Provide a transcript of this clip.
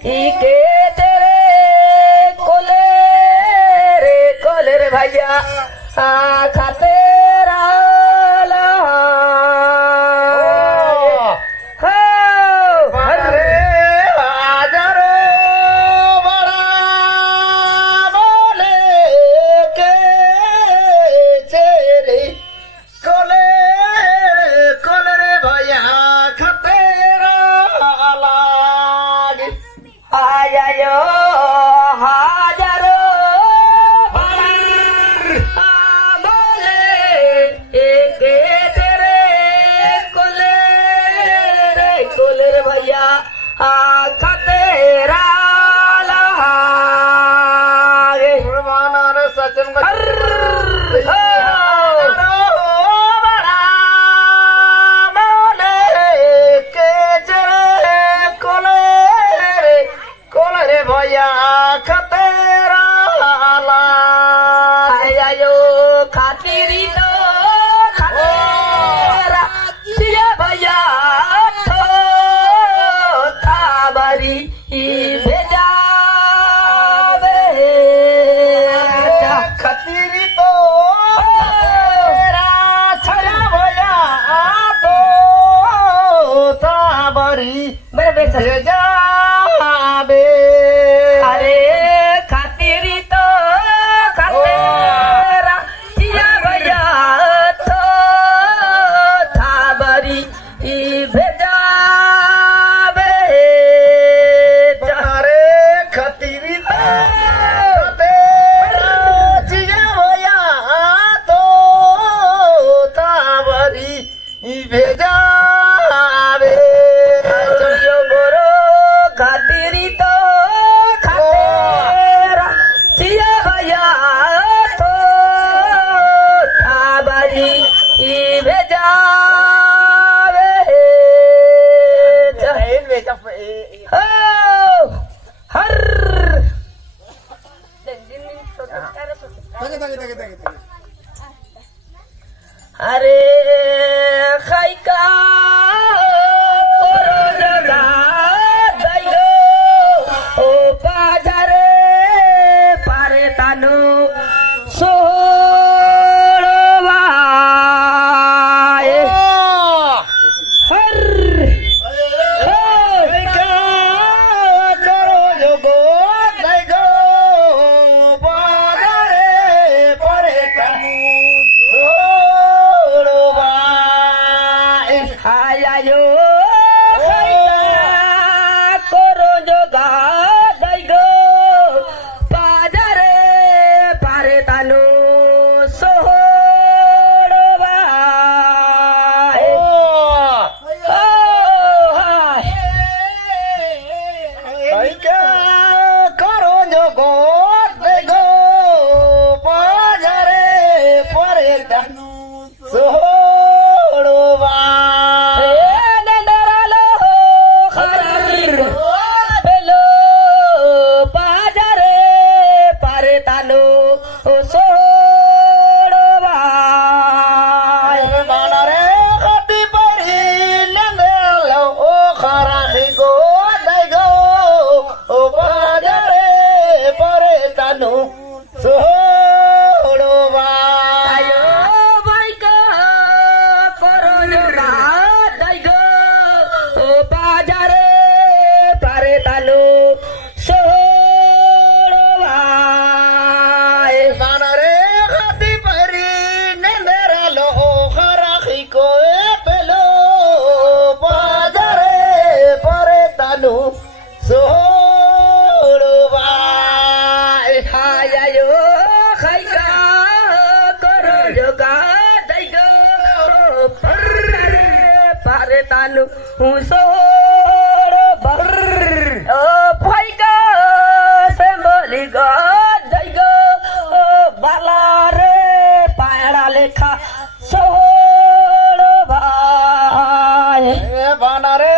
इके तेरे कोले रे भैया खाते अरे खैका ओ बाजारे पारे तानो सोड़वाए हर करो जोगो गो बाजारे पारे तानो आयो करो जोगा गो बाजारे पारे तानो सोड़वा करो जोगो गो बाजारे पारे तानो सोड़वा तानु सोड़ बर ओ भाई का संभली गा जाइगो ओ बाला रे पायड़ा लेखा सोड़ भाई बाना रे